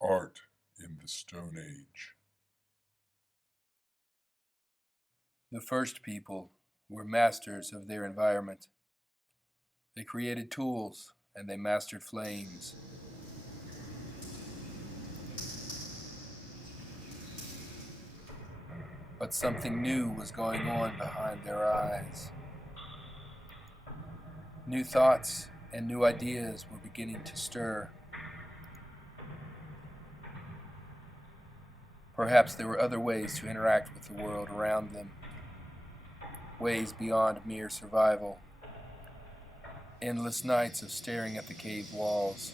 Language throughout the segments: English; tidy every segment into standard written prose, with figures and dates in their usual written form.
Art in the Stone Age. The first people were masters of their environment. They created tools and they mastered flames. But something new was going on behind their eyes. New thoughts and new ideas were beginning to stir. Perhaps there were other ways to interact with the world around them, ways beyond mere survival. Endless nights of staring at the cave walls,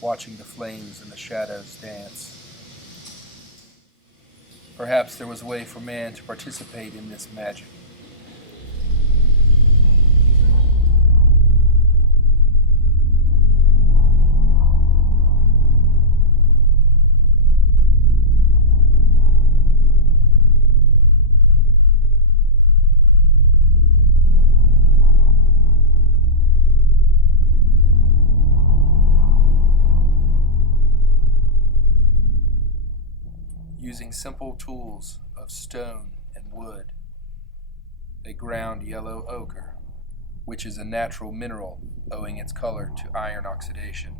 watching the flames and the shadows dance. Perhaps there was a way for man to participate in this magic. Using simple tools of stone and wood, they ground yellow ochre, which is a natural mineral owing its color to iron oxidation.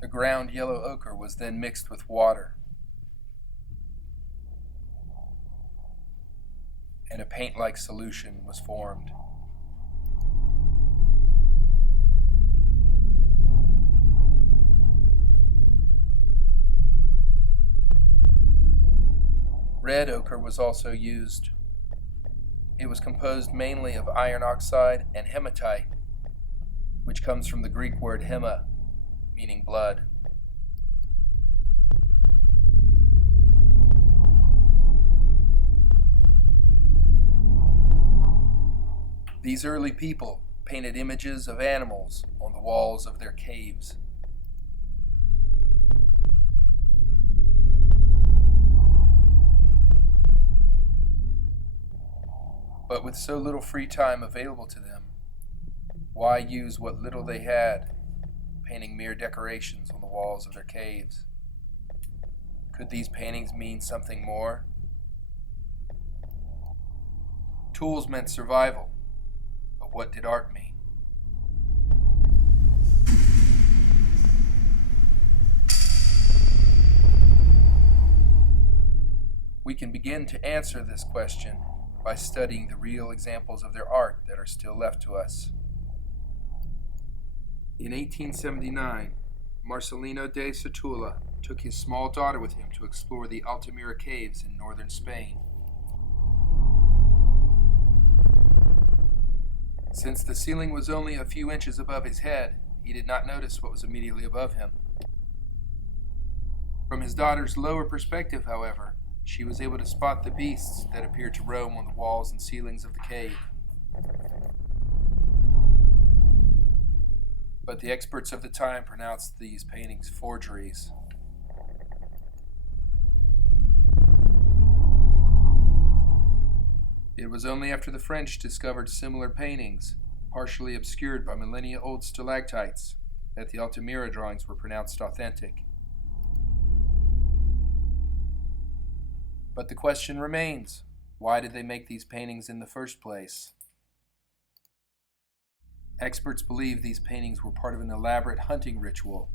The ground yellow ochre was then mixed with water, and a paint-like solution was formed. Red ochre was also used. It was composed mainly of iron oxide and hematite, which comes from the Greek word hema, meaning blood. These early people painted images of animals on the walls of their caves. But with so little free time available to them, why use what little they had, painting mere decorations on the walls of their caves? Could these paintings mean something more? Tools meant survival, but what did art mean? We can begin to answer this question by studying the real examples of their art that are still left to us. In 1879, Marcelino de Cetula took his small daughter with him to explore the Altamira caves in northern Spain. Since the ceiling was only a few inches above his head, he did not notice what was immediately above him. From his daughter's lower perspective, however, she was able to spot the beasts that appeared to roam on the walls and ceilings of the cave. But the experts of the time pronounced these paintings forgeries. It was only after the French discovered similar paintings, partially obscured by millennia-old stalactites, that the Altamira drawings were pronounced authentic. But the question remains, why did they make these paintings in the first place? Experts believe these paintings were part of an elaborate hunting ritual.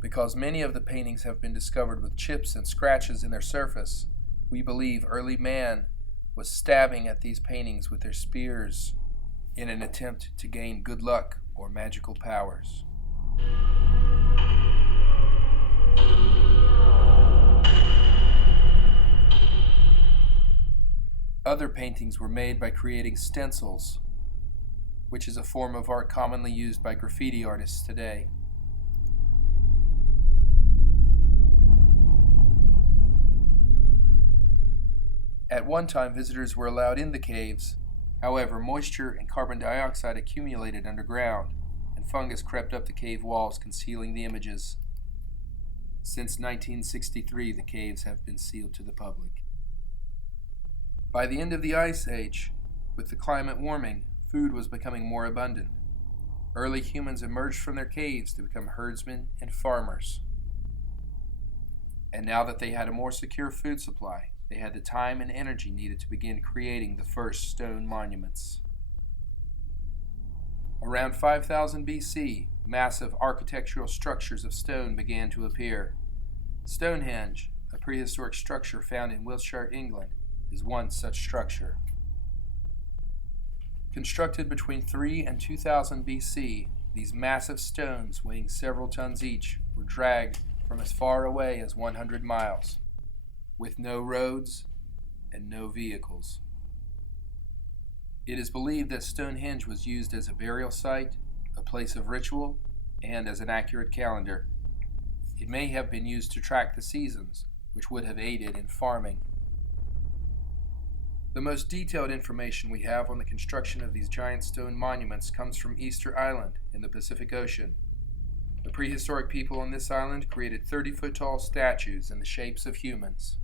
Because many of the paintings have been discovered with chips and scratches in their surface, we believe early man was stabbing at these paintings with their spears in an attempt to gain good luck or magical powers. Other paintings were made by creating stencils, which is a form of art commonly used by graffiti artists today. At one time, visitors were allowed in the caves. However, moisture and carbon dioxide accumulated underground, and fungus crept up the cave walls, concealing the images. Since 1963, the caves have been sealed to the public. By the end of the Ice Age, with the climate warming, food was becoming more abundant. Early humans emerged from their caves to become herdsmen and farmers. And now that they had a more secure food supply, they had the time and energy needed to begin creating the first stone monuments. Around 5000 BC, massive architectural structures of stone began to appear. Stonehenge, a prehistoric structure found in Wiltshire, England, is one such structure. Constructed between 3 and 2000 BC, these massive stones, weighing several tons each, were dragged from as far away as 100 miles, with no roads and no vehicles. It is believed that Stonehenge was used as a burial site, a place of ritual, and as an accurate calendar. It may have been used to track the seasons, which would have aided in farming. The most detailed information we have on the construction of these giant stone monuments comes from Easter Island in the Pacific Ocean. The prehistoric people on this island created 30-foot-tall statues in the shapes of humans.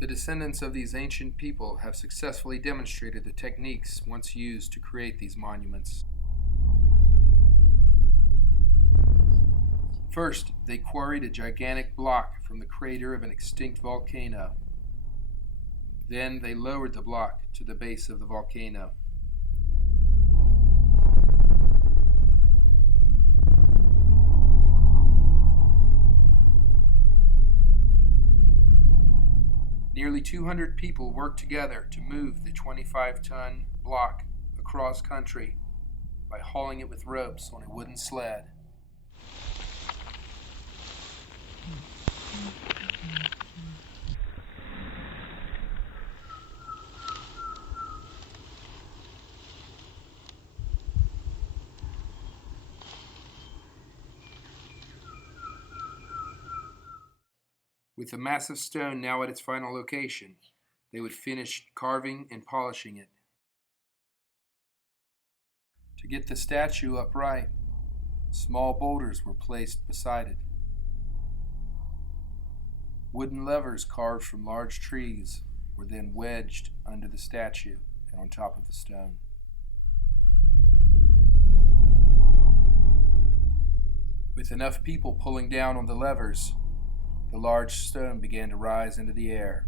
The descendants of these ancient people have successfully demonstrated the techniques once used to create these monuments. First, they quarried a gigantic block from the crater of an extinct volcano. Then they lowered the block to the base of the volcano. Nearly 200 people worked together to move the 25-ton block across country by hauling it with ropes on a wooden sled. With the massive stone now at its final location, they would finish carving and polishing it. To get the statue upright, small boulders were placed beside it. Wooden levers carved from large trees were then wedged under the statue and on top of the stone. With enough people pulling down on the levers, the large stone began to rise into the air.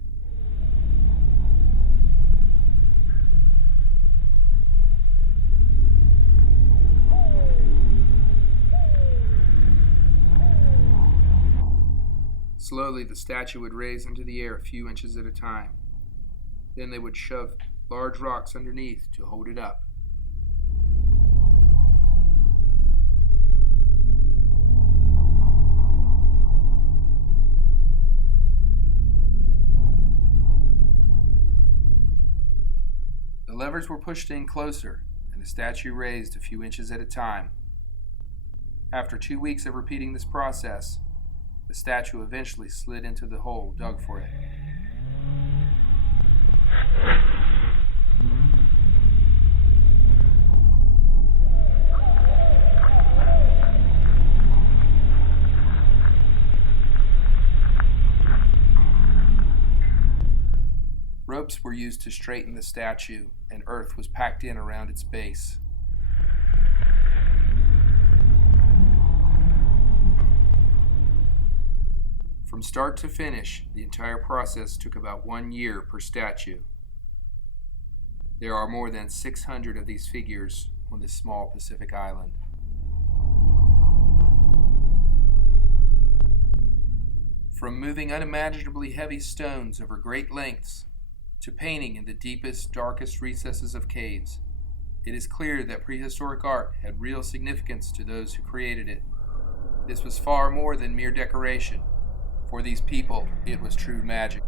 Slowly, the statue would raise into the air a few inches at a time. Then they would shove large rocks underneath to hold it up. The levers were pushed in closer, and the statue raised a few inches at a time. After 2 weeks of repeating this process, the statue eventually slid into the hole dug for it. Ropes were used to straighten the statue, and earth was packed in around its base. From start to finish, the entire process took about 1 year per statue. There are more than 600 of these figures on this small Pacific island. From moving unimaginably heavy stones over great lengths to painting in the deepest, darkest recesses of caves, it is clear that prehistoric art had real significance to those who created it. This was far more than mere decoration. For these people, it was true magic.